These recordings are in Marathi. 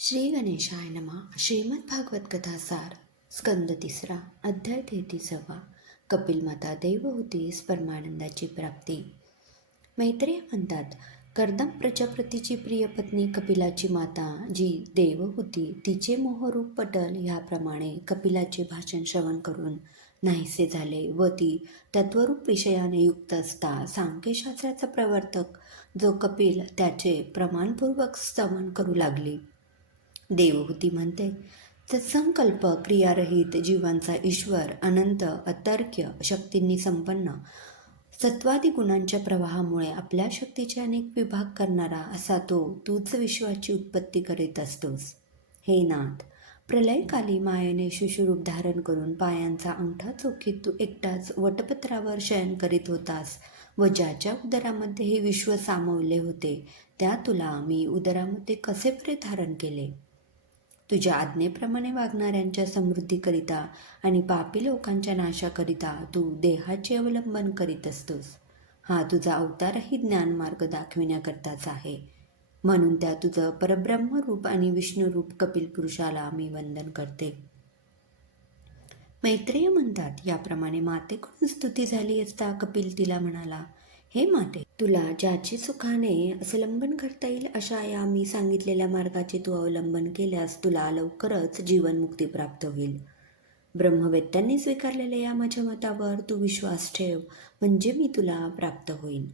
श्री गणेशाय नमा. श्रीमद भागवत कथासार स्कंद तिसरा अध्याय तेहतीसावा. कपिल माता देवहूतीस परमानंदाची प्राप्ती. मैत्रेय म्हणतात कर्दम प्रजापतीची प्रिय पत्नी कपिलाची माता जी देव होती तिचे मोहरूप पटल ह्याप्रमाणे कपिलाचे भाषण श्रवण करून नाहीसे झाले व ती तत्वरूप विषयाने युक्त असता सांख्यशास्त्राचा प्रवर्तक जो कपिल त्याचे प्रमाणपूर्वक स्तवन करू लागली. देवहूती म्हणते. सत्संकल्प क्रियारहित जीवांचा ईश्वर अनंत अतर्क्य शक्तींनी संपन्न. सत्वादी गुणांच्या प्रवाहामुळे आपल्या शक्तीचे अनेक विभाग करणारा असा तो तूच विश्वाची उत्पत्ती करीत असतोस. हे नाथ प्रलयकाली मायेने शिशुरूप धारण करून पायांचा अंगठा चौकीत तू एकटाच वटपत्रावर शयन करीत होतास व ज्याच्या उदरामध्ये हे विश्व सामावले होते त्या तुला मी उदरामध्ये कसे बरे धारण केले? तुझ्या आज्ञेप्रमाणे वागणाऱ्यांच्या समृद्धीकरिता आणि पापी लोकांच्या नाशाकरिता तू देहाचे अवलंबन करीत असतोस. हा तुझा अवतारही ज्ञानमार्ग दाखविण्याकरताच आहे. म्हणून त्या तुझं परब्रह्मरूप आणि विष्णुरूप कपिल पुरुषाला मी वंदन करते. मैत्रेय म्हणतात याप्रमाणे मातेकडून स्तुती झाली असता कपिल तिला म्हणाला हे माते तुला ज्याचे सुखाने असलंबन करता येईल अशा या मी सांगितलेल्या मार्गाचे तू अवलंबन केल्यास तुला लवकरच जीवनमुक्ती प्राप्त होईल. ब्रह्मवेत्यांनी स्वीकारलेल्या या माझ्या मतावर तू विश्वास ठेव म्हणजे मी तुला प्राप्त होईन.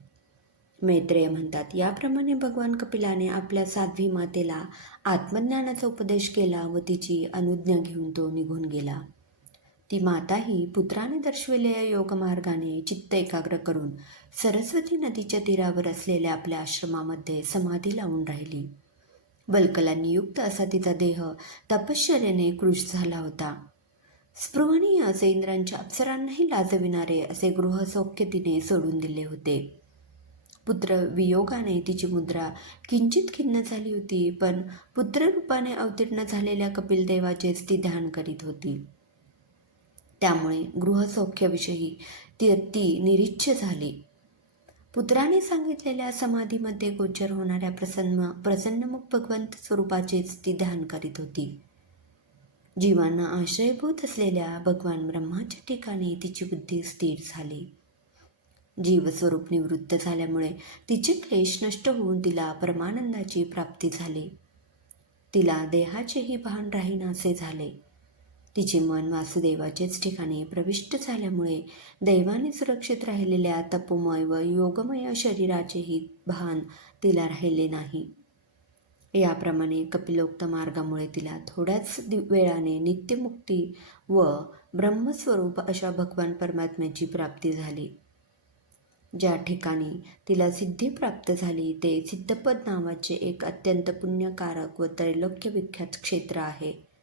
मैत्रेय म्हणतात याप्रमाणे भगवान कपिलाने आपल्या साध्वी मातेला आत्मज्ञानाचा उपदेश केला व तिची अनुज्ञा घेऊन तो निघून गेला. ती माताही पुत्राने दर्शविलेल्या योगमार्गाने चित्त एकाग्र करून सरस्वती नदीच्या तीरावर असलेल्या आपल्या आश्रमामध्ये समाधी लावून राहिली. बलकलांनी युक्त असा तिचा देह तपश्चर्याने कृश झाला होता. स्पृहणीय असे इंद्रांच्या अप्सरांनाही लाजविणारे असे गृहसौख्य तिने सोडून दिले होते. पुत्र वियोगाने तिची मुद्रा किंचित खिन्न झाली होती पण पुत्ररूपाने अवतीर्ण झालेल्या कपिल देवाचेच ती ध्यान करीत होती. त्यामुळे गृहसौख्याविषयी ती ती निरीच्छ झाली. पुत्राने सांगितलेल्या समाधीमध्ये गोचर होणाऱ्या प्रसन्न प्रसन्नमुख भगवंत स्वरूपाचेच ती ध्यान करीत होती. जीवांना आश्रयभूत असलेल्या भगवान ब्रह्माच्या ठिकाणी तिची बुद्धी स्थिर झाली. जीवस्वरूप निवृत्त झाल्यामुळे तिचे क्लेश नष्ट होऊन तिला परमानंदाची प्राप्ती झाली. तिला देहाचेही भान राहीनासे झाले. तिचे मन वासुदेवाचेच ठिकाणी प्रविष्ट झाल्यामुळे दैवाने सुरक्षित राहिलेल्या तपोमय व योगमय शरीराचेही भान तिला राहिले नाही. याप्रमाणे कपिलोक्त मार्गामुळे तिला थोड्याच दि वेळाने नित्यमुक्ती व ब्रह्मस्वरूप अशा भगवान परमात्म्याची प्राप्ती झाली. ज्या ठिकाणी तिला सिद्धी प्राप्त झाली ते सिद्धपद नावाचे एक अत्यंत पुण्यकारक व त्रैलोक्य विख्यात क्षेत्र आहे.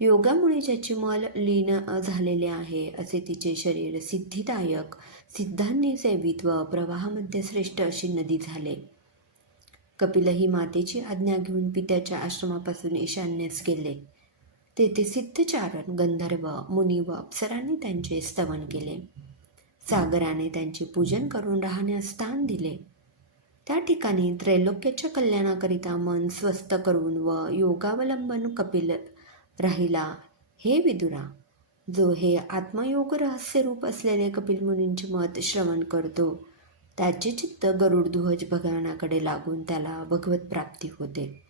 योगामुळे ज्याचे मल लीन झालेले आहे असे तिचे शरीर सिद्धिदायक सिद्धांनी सेवित व प्रवाहामध्ये श्रेष्ठ अशी नदी झाले. कपिलही मातेची आज्ञा घेऊन पित्याच्या आश्रमापासून ईशान्येस गेले. तेथे सिद्धचारण गंधर्व मुनी व अप्सरांनी त्यांचे स्तवन केले. सागराने त्यांचे पूजन करून राहण्यास स्थान दिले. त्या ठिकाणी त्रैलोक्याच्या कल्याणाकरिता मन स्वस्थ करून व योगावलंबन कपिल राहिला हे विदुरा जो हे आत्मयोग रहस्यरूप असलेले कपिल मुनींचे मत श्रवण करतो त्याचे चित्त गरुडध्वज भगवानाकडे लागून त्याला भगवत प्राप्ती होते.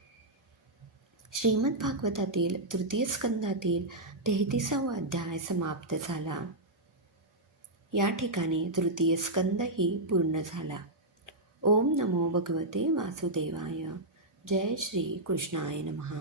श्रीमद भागवतातील तृतीय स्कंदातील तेहतीसावा अध्याय समाप्त झाला. या ठिकाणी तृतीय स्कंदही पूर्ण झाला. ओम नमो भगवते वासुदेवाय. जय श्री कृष्णाय नमः.